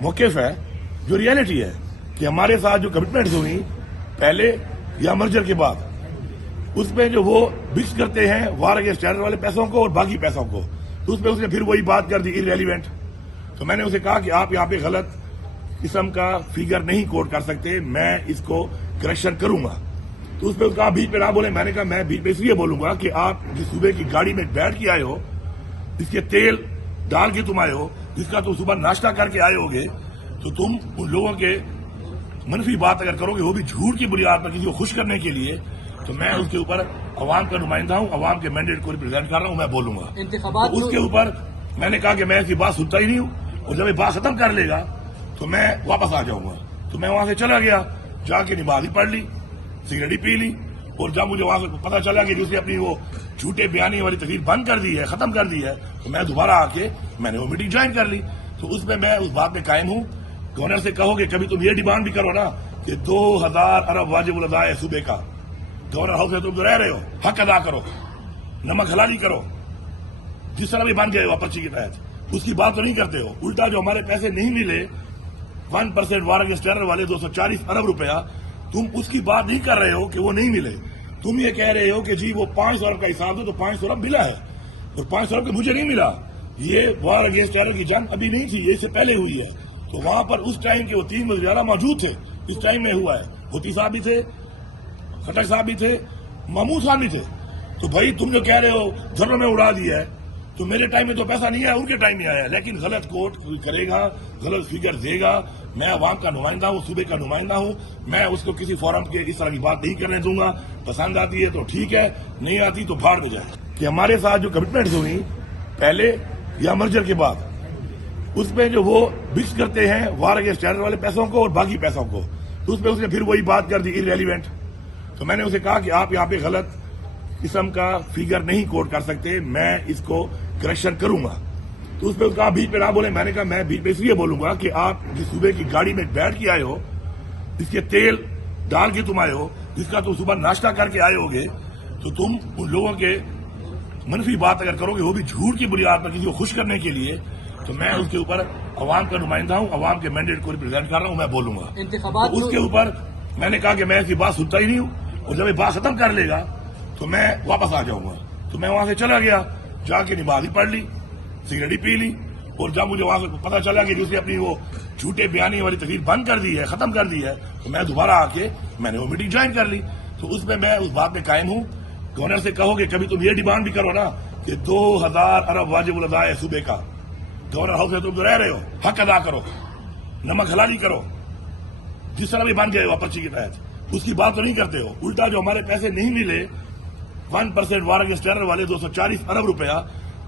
موقف ہے، جو ریالٹی ہے کہ ہمارے ساتھ جو کمٹمنٹس ہوئی پہلے یا مرجر کے بعد، اس میں جو وہ مکس کرتے ہیں وار اگینسٹ ٹیرر والے پیسوں کو اور باقی پیسوں کو، تو اس میں اس نے پھر وہی بات کر دی ارریلیونٹ. تو میں نے اسے کہا کہ آپ یہاں پہ غلط قسم کا فگر نہیں کوٹ کر سکتے، میں اس کو کریکشن کروں گا. تو اس پہ کہا بیچ پہ نہ بولے. میں نے کہا میں بیچ پہ اس لیے بولوں گا کہ آپ جس صوبے کی گاڑی میں بیٹھ کے آئے ہو، جس کے تیل ڈال کے تم آئے ہو، جس کا تم صبح ناشتہ کر کے آئے ہوگے، تو تم ان لوگوں کے منفی بات اگر کرو گے، وہ بھی جھوٹ کی بنیاد پر کسی کو خوش کرنے کے لیے، تو میں اس کے اوپر عوام کا نمائندہ ہوں، عوام کے مینڈیٹ کو ریپرزینٹ کر رہا ہوں، میں بولوں گا. تو اس کے اوپر میں نے کہا کہ میں اس کی بات سنتا ہی نہیں ہوں، اور جب یہ بات ختم کر لے گا تو میں واپس آ جاؤں گا. تو میں وہاں سے چلا گیا، جا کے نماز ہی پڑھ لی، سگریٹ ہی پی لی، اور جب مجھے وہاں سے پتا چلا کہ جس نے اپنی وہ جھوٹے بیانی والی تقریر بند کر دی ہے، ختم کر دی ہے، تو میں دوبارہ آ کے میں نے وہ میٹنگ جوائن کر لی. تو اس میں اس بات پہ قائم ہوں. گورنر سے کہو گے کبھی تم یہ ڈیمانڈ بھی کرو نا کہ 2000 ارب واجب الادا ہے صوبے کا، گورنر ہاؤس میں تم جو رہ رہے ہو حق ادا کرو، نمک حلالی کرو، جس طرح بھی بن گئے ہو پرچی کے تحت، اس کی بات تو نہیں کرتے ہو. الٹا جو ہمارے پیسے نہیں ملے 1% وار اگینسٹ ٹیرر والے 240 ارب روپیہ، تم اس کی بات نہیں کر رہے ہو کہ وہ نہیں ملے. تم یہ کہہ رہے ہو کہ جی وہ 500 ارب کا حساب دو، تو 500 ارب ملا ہے، اور 500 ارب مجھے نہیں ملا. یہ وار اگینسٹ ٹیرر کی جنگ ابھی نہیں تھی، یہ اس سے پہلے ہوئی ہے. تو وہاں پر اس ٹائم کے وہ 3 وزیر اعلیٰ موجود تھے، اس ٹائم میں ہوا ہے. ہوتی صاحب بھی تھے، خٹک صاحب بھی تھے، محمود صاحب بھی تھے. تو بھائی تم جو کہہ رہے ہو گھروں میں اڑا دیا ہے، تو میرے ٹائم میں تو پیسہ نہیں آیا، ان کے ٹائم میں آیا. لیکن غلط کوٹ کرے گا، غلط فگر دے گا. میں عوام کا نمائندہ ہوں، صوبے کا نمائندہ ہوں، میں اس کو کسی فورم کے اس طرح کی بات نہیں کرنے دوں گا. پسند آتی ہے تو ٹھیک ہے، نہیں آتی تو بھاڑ میں جائے. کہ ہمارے ساتھ جو کمٹمنٹس ہوئی پہلے یا مرجر کے بعد، اس میں جو وہ مکس کرتے ہیں وار اگینسٹ ٹیرر والے پیسوں کو اور باقی پیسوں کو، تو اس میں اس نے پھر وہی بات کر دی ارریلیونٹ. تو میں نے اسے کہا کہ آپ یہاں پہ غلط قسم کا فگر نہیں کوٹ کر سکتے، میں اس کو کریکشن کروں گا. تو اس پہ کہا بیچ پہ نہ بولے. میں نے کہا میں بیچ پہ اس لیے بولوں گا کہ آپ جس صوبے کی گاڑی میں بیٹھ کے آئے ہو، جس کے تیل ڈال کے تم آئے ہو، جس کا تم صبح ناشتہ کر کے آئے ہوگے، تو تم ان لوگوں کے منفی بات اگر کرو گے، وہ بھی جھوٹ کی بنیاد پر کسی کو خوش کرنے کے لیے، تو میں اس کے اوپر عوام کا نمائندہ ہوں، عوام کے مینڈیٹ کو ریپرزینٹ کر رہا ہوں، میں بولوں گا. تو اس کے اوپر میں نے کہا کہ میں اس کی بات سنتا ہی نہیں ہوں، اور جب یہ بات ختم کر لے گا تو میں واپس آ جاؤں گا. تو میں وہاں سے چلا گیا، جا کے نماز ہی پڑھ لی، سگریٹ ہی پی لی، اور جب مجھے وہاں سے پتا چلا کہ جس نے اپنی وہ جھوٹے بیانی والی تقریر بند کر دی ہے، ختم کر دی ہے، تو میں دوبارہ آ کے میں نے وہ میٹنگ جوائن کر لی. تو اس میں اس بات پہ قائم ہوں. گورنر سے کہو گے کبھی تم یہ ڈیمانڈ بھی کرو نا کہ 2000 ارب واجب الادا ہے صوبے کا، گورنر ہاؤس میں تم جو رہ رہے ہو حق ادا کرو، نمک حلالی کرو، جس طرح بھی بن گئے ہو پرچی کے تحت، اس کی بات تو نہیں کرتے ہو. الٹا جو ہمارے پیسے نہیں ملے 1% وار اگینسٹ ٹیرر والے 240 ارب روپیہ،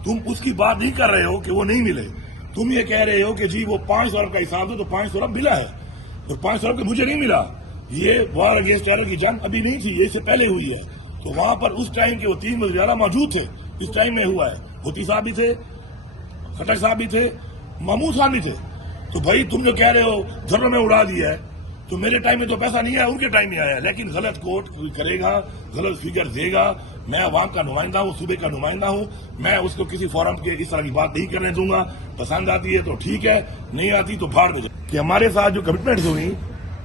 تم اس کی بات نہیں کر رہے ہو کہ وہ نہیں ملے. تم یہ کہہ رہے ہو کہ جی وہ 500 ارب کا حساب دو، تو 500 ارب ملا ہے، اور 500 ارب مجھے نہیں ملا. یہ وار اگینسٹ ٹیرر کی جنگ ابھی نہیں تھی، یہ اس سے پہلے ہوئی ہے. تو وہاں پر اس ٹائم کے وہ 3 وزیر اعلیٰ موجود تھے، اس ٹائم میں ہوا ہے. ہوتی صاحب بھی تھے، خٹک صاحب بھی تھے، محمود صاحب بھی تھے. تو بھائی تم جو کہہ رہے ہو گھروں میں اڑا دیا ہے، تو میرے ٹائم میں تو پیسہ نہیں آیا، ان کے ٹائم میں آیا. لیکن غلط کوٹ کرے گا، غلط فگر دے گا. میں عوام کا نمائندہ ہوں، صوبے کا نمائندہ ہوں، میں اس کو کسی فورم کے اس طرح کی بات نہیں کرنے دوں گا. پسند آتی ہے تو ٹھیک ہے، نہیں آتی تو بھاڑ میں جائے. کہ ہمارے ساتھ جو کمٹمنٹس ہوئی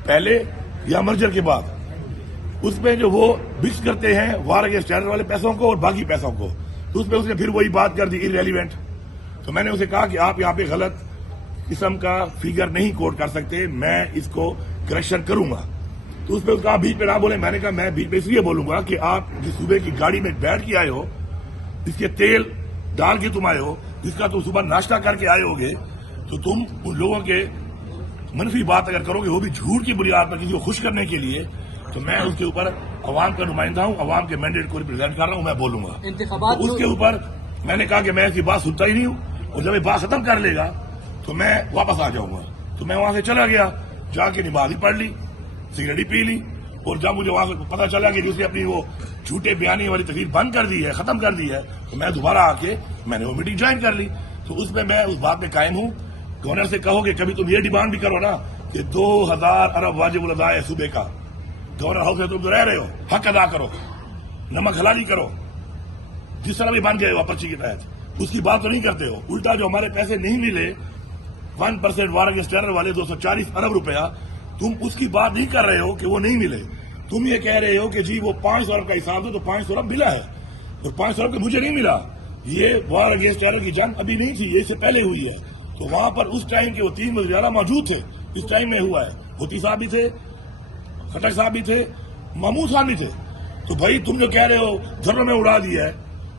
پہلے یا مرجر کے بعد، اس میں جو وہ مکس کرتے ہیں وار اگینسٹ ٹیرر والے پیسوں کو اور باقی پیسوں کو، تو اس میں اس نے پھر وہی بات کر دی ارریلیونٹ. تو میں نے اسے کہا کہ آپ یہاں پہ غلط قسم کا فگر نہیں کوٹ کر سکتے، میں اس کو کریکشن کروں گا. تو اس پہ کہا بیچ پہ نہ بولے. میں نے کہا میں بیچ پہ اس لیے بولوں گا کہ آپ جس صوبے کی گاڑی میں بیٹھ کے آئے ہو، جس کے تیل ڈال کے تم آئے ہو، جس کا تم صبح ناشتہ کر کے آئے ہوگے، تو تم ان لوگوں کے منفی بات اگر کرو گے، وہ بھی جھوٹ کی بنیاد پر کسی کو خوش کرنے کے لیے، تو میں اس کے اوپر عوام کا نمائندہ ہوں، عوام کے مینڈیٹ کو ریپرزینٹ کر رہا ہوں، میں بولوں گا. تو اس کے اوپر میں نے کہا کہ میں اس کی بات سنتا ہی نہیں ہوں، اور جب یہ بات ختم کر لے گا تو میں واپس آ جاؤں گا. تو میں وہاں سے چلا گیا، جا کے نماز ہی پڑھ لی، سگریٹ ہی پی لی، اور جب مجھے وہاں سے پتا چلا کہ جس نے اپنی وہ جھوٹے بیانی والی تقریر بند کر دی ہے، ختم کر دی ہے، تو میں دوبارہ آ کے میں نے وہ میٹنگ جوائن کر لی. تو اس میں اس بات پہ قائم ہوں. گورنر سے کہو گے کبھی تم یہ ڈیمانڈ بھی کرو نا کہ 2000 ارب واجب الادا ہے صوبے کا، گورنر ہاؤس میں تم جو رہ رہے ہو حق ادا کرو، نمک حلالی کرو، جس طرح بھی بن گئے ہو پرچی کے تحت، اس کی بات تو نہیں کرتے ہو. الٹا جو ہمارے پیسے نہیں ملے 1% وار اگینسٹ ٹیرر والے 240 ارب روپیہ، تم اس کی بات نہیں کر رہے ہو کہ وہ نہیں ملے. تم یہ کہہ رہے ہو کہ جی وہ 500 ارب کا حساب دو تو 500 ارب ملا ہے اور 500 ارب مجھے نہیں ملا. یہ وار اگینسٹ ٹیرر کی جنگ ابھی نہیں تھی، یہ اس سے پہلے ہوئی ہے. تو وہاں پر اس ٹائم کے وہ 3 وزیر اعلیٰ موجود تھے، اس ٹائم میں ہوا ہے. ہوتی صاحب بھی تھے، خٹک صاحب بھی تھے، محمود صاحب بھی تھے. تو بھائی تم جو کہہ رہے ہو گھروں میں اڑا دیا ہے،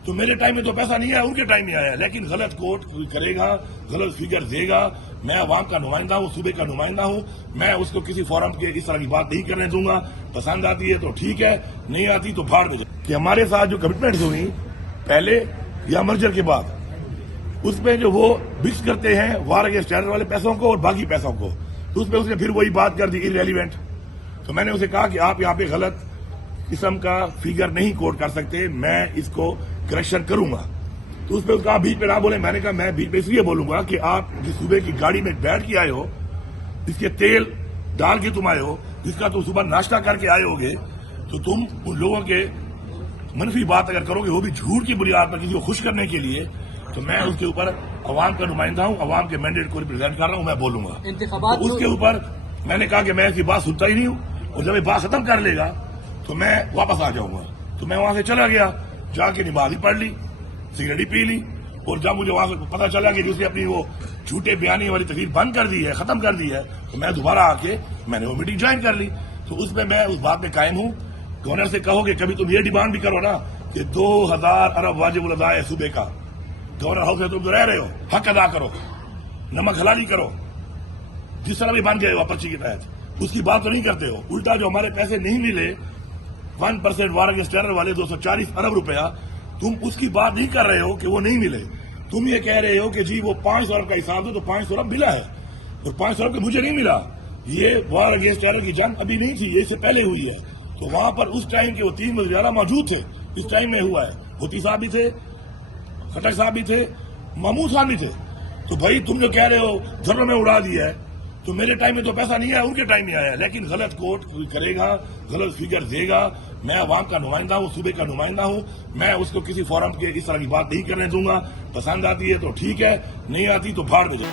تو میرے ٹائم میں تو پیسہ نہیں آیا، ان کے ٹائم میں آیا. لیکن غلط کوٹ کرے گا، غلط فگر دے گا. میں عوام کا نمائندہ ہوں، صوبے کا نمائندہ ہوں. میں اس کو کسی فورم کے اس طرح کی بات نہیں کرنے دوں گا. پسند آتی ہے تو ٹھیک ہے، نہیں آتی تو بھاڑ دے. کہ ہمارے ساتھ جو کمٹمنٹس ہوئی پہلے یا مرجر کے بعد، اس میں جو وہ مکس کرتے ہیں وار اگینسٹ ٹیرر والے پیسوں کو اور باقی پیسوں کو، تو اس میں اس نے پھر وہی بات کر دی ارریلیونٹ. تو میں نے اسے کہا کہ آپ یہاں پہ غلط قسم کا فگر نہیں کوٹ کر سکتے، میں اس کو کریکشن کروں گا. تو اس پہ اس کا بیچ پہ نہ بولے. میں نے کہا میں بیچ پہ اس لیے بولوں گا کہ آپ جس صوبے کی گاڑی میں بیٹھ کے آئے ہو، جس کے تیل ڈال کے تم آئے ہو، جس کا تم صبح ناشتہ کر کے آئے ہوگے، تو تم ان لوگوں کے منفی بات اگر کرو گے، وہ بھی جھوٹ کی بنیاد پر کسی کو خوش کرنے کے لیے، تو میں اس کے اوپر عوام کا نمائندہ ہوں، عوام کے مینڈیٹ کو ریپرزینٹ کر رہا ہوں، میں بولوں گا. تو اس کے اوپر میں نے کہا کہ میں اس کی بات سنتا ہی نہیں ہوں، اور جب یہ بات ختم کر لے گا تو میں واپس آ جاؤں گا. تو میں وہاں سے چلا گیا، جا کے نماز ہی پڑھ لی، سگریٹ ہی پی لی. اور جب مجھے وہاں سے پتا چلا کہ اس نے اپنی وہ جھوٹے بیانی والی تقریر بند کر دی ہے، ختم کر دی ہے، تو میں دوبارہ آ کے میں نے وہ میٹنگ جوائن کر لی. تو اس میں اس بات پہ قائم ہوں. گورنر سے کہو کہ کبھی تم یہ ڈیمانڈ بھی کرو نا کہ 2000 ارب واجب الادا ہے صوبے کا. گورنر ہاؤس میں تم جو رہ رہے ہو، حق ادا کرو، نمک حلالی کرو، جس طرح بھی بن گئے ہو پرچی کے تحت. اس کی بات تو نہیں کرتے ہو. الٹا جو ہمارے پیسے نہیں ملے 1% وار اگینسٹ ٹیرر والے 240 ارب روپیہ، تم اس کی بات نہیں کر رہے ہو کہ وہ نہیں ملے. تم یہ کہہ رہے ہو کہ جی وہ 500 ارب کا حساب دو تو 500 ارب ملا ہے اور 500 ارب مجھے نہیں ملا. یہ وار اگینسٹ ٹیرر کی جنگ ابھی نہیں تھی، یہ اس سے پہلے ہوئی ہے. تو وہاں پر اس ٹائم کے وہ 3 وزیر اعلیٰ موجود تھے، اس ٹائم میں ہوا ہے. ہوتی صاحب بھی تھے، خٹک صاحب بھی تھے، محمود صاحب بھی تھے. تو بھائی تم جو کہہ رہے ہو گھروں میں اڑا دیا ہے، تو میرے ٹائم میں تو پیسہ نہیں آیا، ان کے ٹائم میں آیا. لیکن غلط کوٹ کرے گا، غلط فگر دے گا. میں عوام کا نمائندہ ہوں، صوبے کا نمائندہ ہوں. میں اس کو کسی فورم کے اس طرح کی بات نہیں کرنے دوں گا. پسند آتی ہے تو ٹھیک ہے، نہیں آتی تو بھاڑ دے.